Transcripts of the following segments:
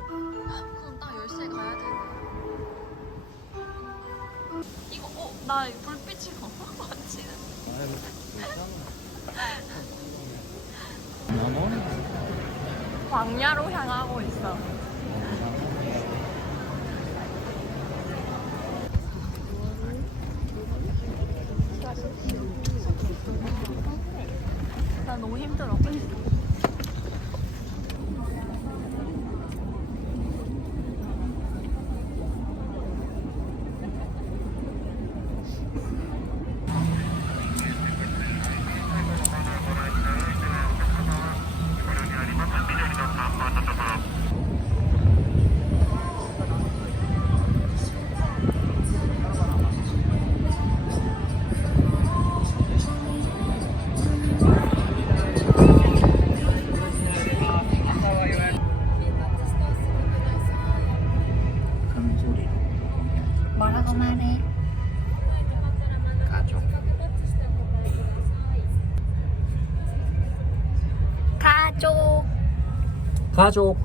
그럼 딱 10시에 가야 되는데. 이거 나 불빛이 너무 많지는. 광야로 향하고 있어. 나 너무 힘들어. 뭐라고 말해? 가족. 가족. 가족.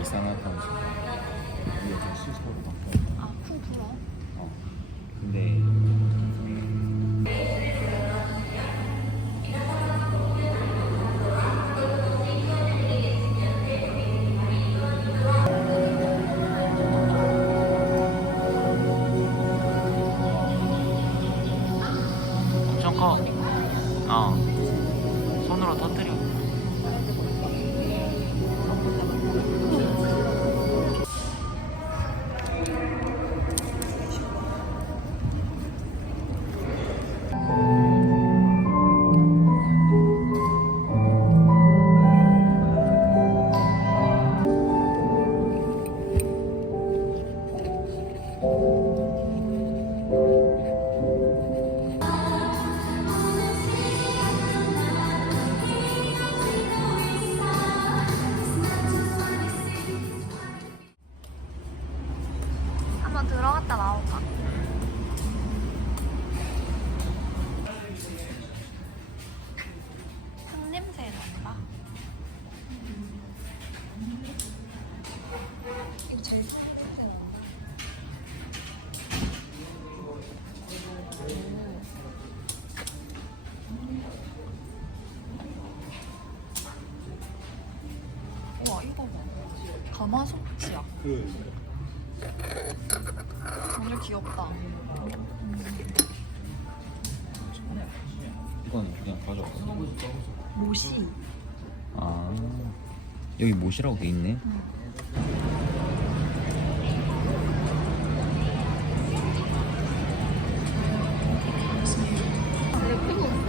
이상하다. 이게 좀 수사로 바꿔. 아, 쿵 불어? 근데 엄청 커. 손으로 터뜨려. 한번 들어갔다 나올까? 향 냄새 난다. 이거 제일 향 냄새 난다. 우와, 이거 봐. 가마솥이야. 완전 귀엽다. 이건 그냥 가져왔어. 모시. 아, 여기 못이라고 돼 있네. 되게 크던데?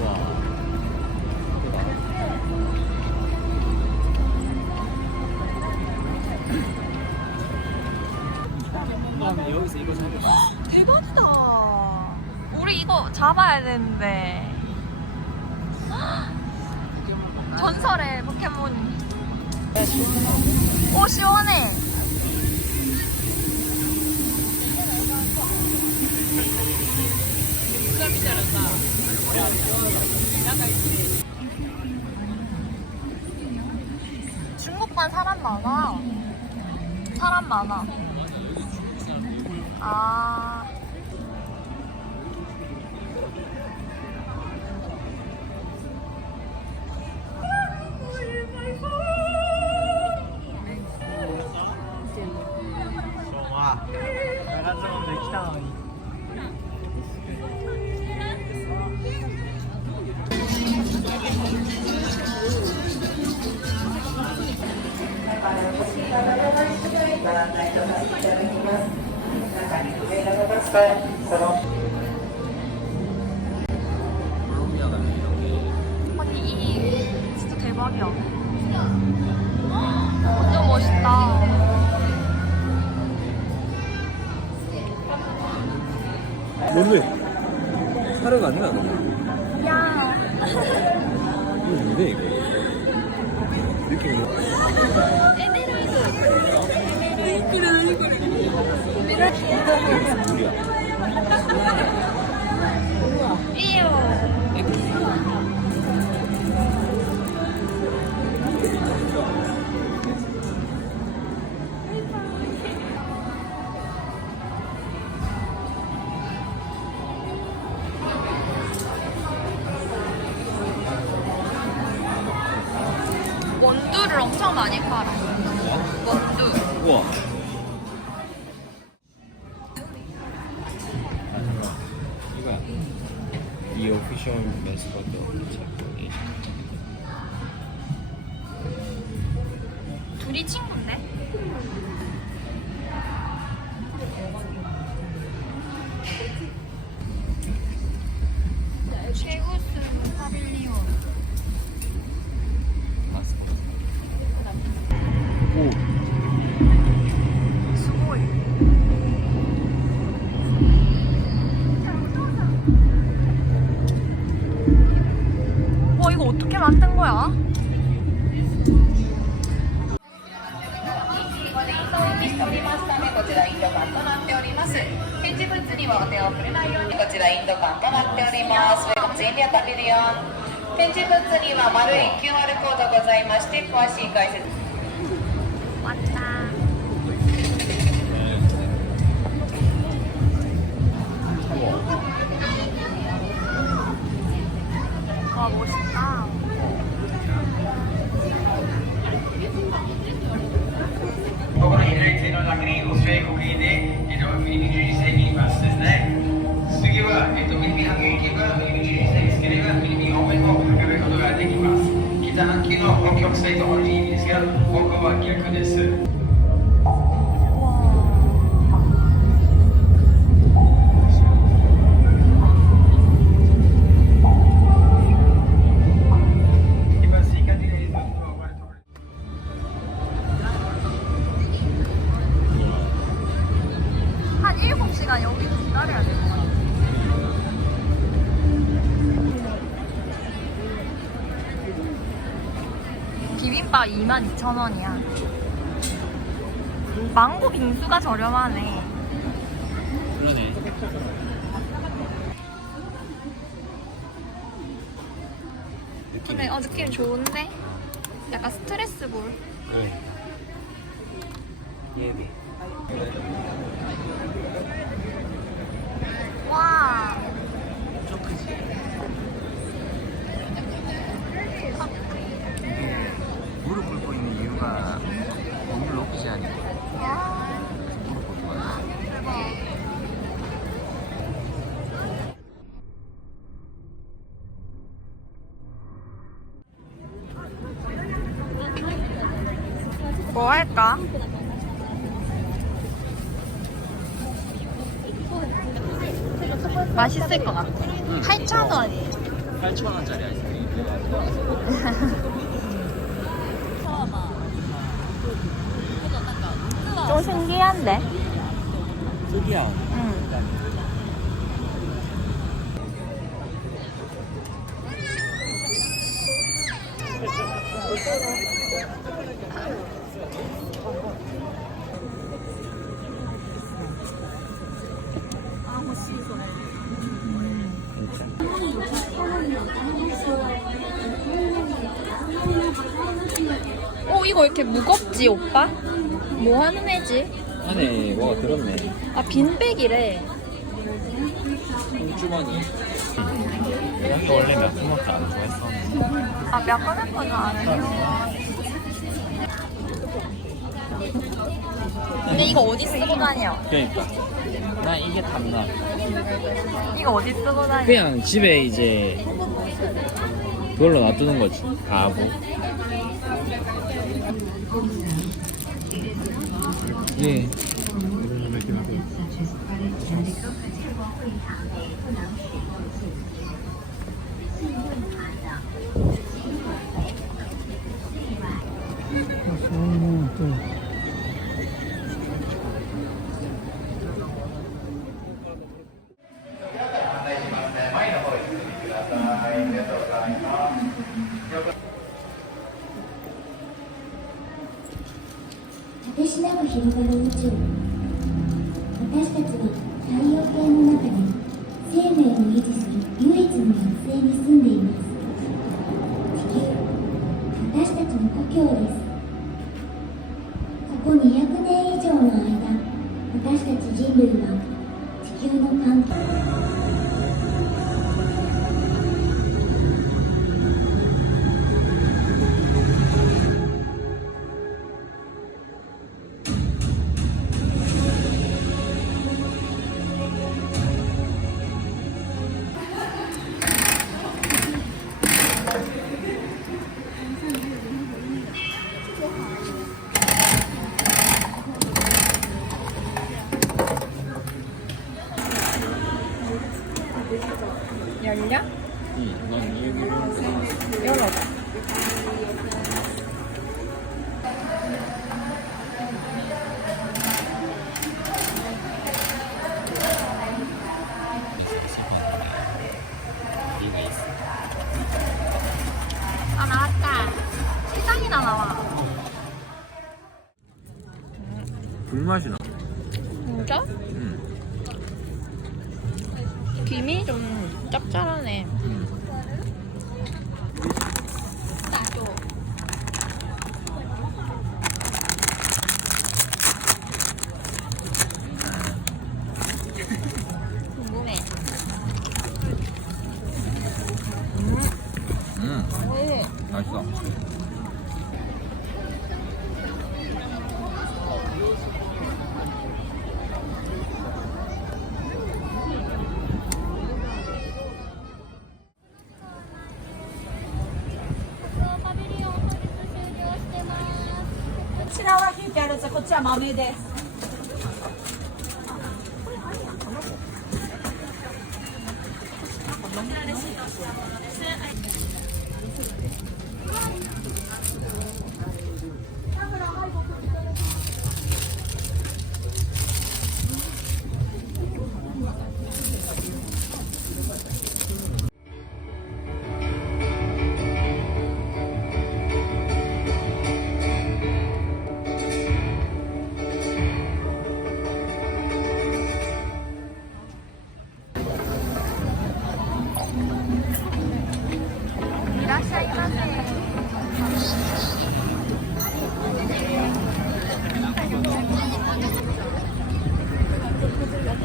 우와. 그다음에 여기서 이거 잡아. 대박이다. 우리 이거 잡아야 되는데. 전설의 포켓몬. 오, 시원해. 중국관 사람 많아. 사람 많아. 아. 아니, 이 진짜 대박이야. 완전 멋있다. 뭔데? 사료가 아니라 그냥. 야. 이거 뭔데 이거? 느낌이. 물이야. 원두를 엄청 많이 팔아. 원두. 우와. 이거야. The official mascot of Japan. 둘이 친구인데? 최우수 파빌리온. 오. 스고이. 와, 이거 어떻게 만든 거야? 왔다. 와, 멋있다.ここの左手の中にお吸い呼吸で、耳注意制にいますですね。次は、耳上げ行けば、耳注意制つければ、耳方面を測ることができます。北半球の北極星と同じ意味ですが、ここは逆です。한 7시간 여기서 기다려야 될 것 같아. 비빔밥 22,000원이야. 망고 빙수가 저렴하네. 그러네. 근데 느낌 좋은데? 약간 스트레스 볼. 네. 예비. 와. 엄청 크지? 무릎 꿇고 있는 이유가 너무 높지 않니? 아, 무릎 꿇고 가야 돼. 대박. 뭐 할까? 맛있을 것 같아. 8,000원이에요. 8,000원짜리 아이스크림. 좀 신기한데? 특이야. 응. 이거 이렇게 무겁지 오빠? 뭐 하는 애지? 안에 뭐가 들었네. 아 빈백이래. 주머니. 형이 원래 매콤하게 안 좋아했었는데. 아 매콤한 거는 아니에요. 근데 이거 어디 쓰고 다녀? 그러니까. 난 이게 탐나. 이거 어디 쓰고 다녀? 그냥 집에 이제 그걸로 놔두는 거지. 바보. 예.果てしなく広がる宇宙。私たちは太陽系の中で生命を維持する唯一の惑星に住んでいます。地球、私たちの故郷です。ここ200年以上の間、私たち人類は地球の環境열려? 넌 이유기. 열어봐. 아 나왔다. 세상이나 나와. 불맛이 나. 진짜? 응. 김이 좀 짭짤하네. 나도. 궁금해. 왜? 맛있어.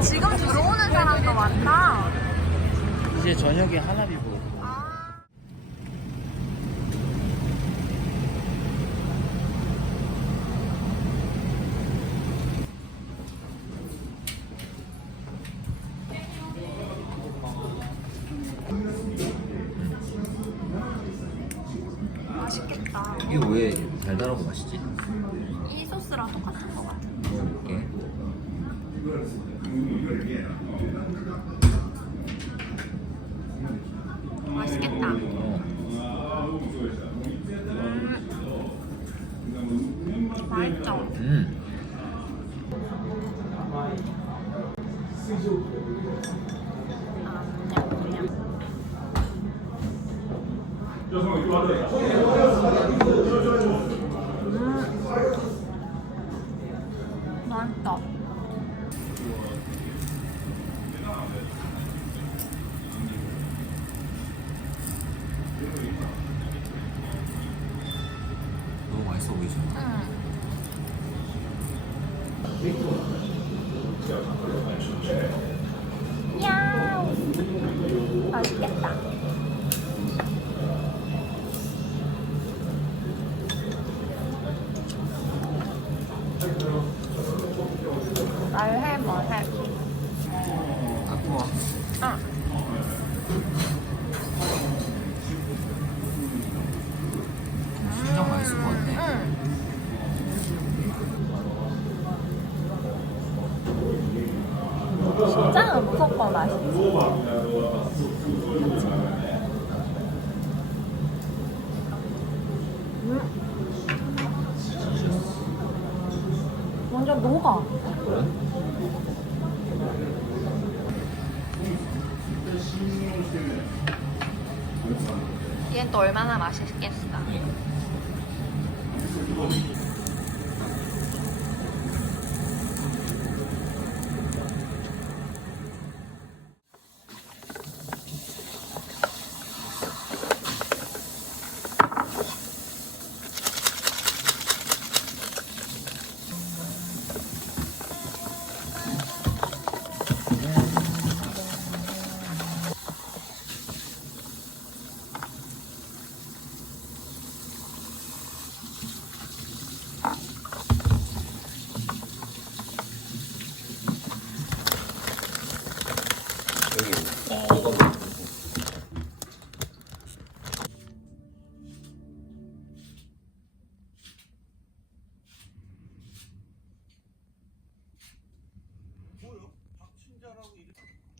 지금 들어오는 사람도 많다. 이제 저녁에 하나비 보고. 맛있겠다. 이거 왜 달달하고 맛있지? 이 소스랑 똑같은 것 같아. 먹어볼게. 맛있겠다. 맛있죠? 맛있다. 너무 맛있어. 맛있어 보이지? 응. 야우. 맛있겠다. 말해 뭐해. 갖고 와. 응. 진짜 맛있을 것 같네. 응. 시장은 무조건 맛있지. 완전 녹아. 얘는 또 얼마나 맛있겠어.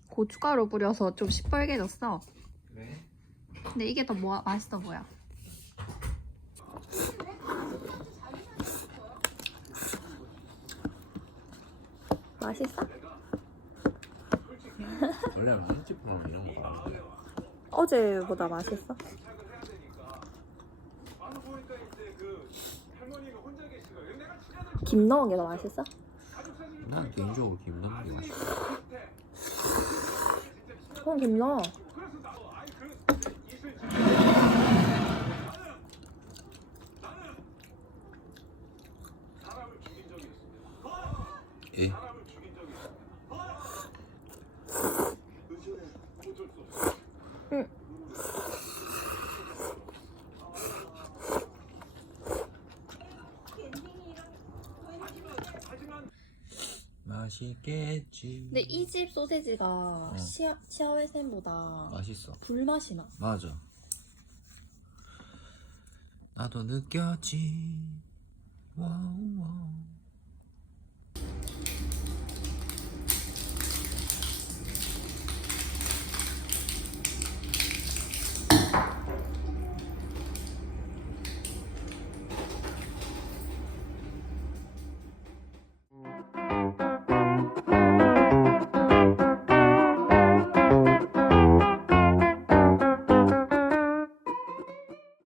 고춧가루 뿌려서 좀 시뻘개졌어. 그래? 근데 이게 더 맛있어 보여. 맛있어? 원래 한집보면 이런 거 봐. 어제보다 맛있어? 김 넣은 게 더 맛있어? 난 개인적으로 김 넣는 게 맛있어. 그럼 김 넣어. 예? 응. 맛있겠지. 근데 이 집 소세지가 시아웨센보다 맛있어. 불맛이 나. 맞아. 나도 느꼈지. 와우 와우.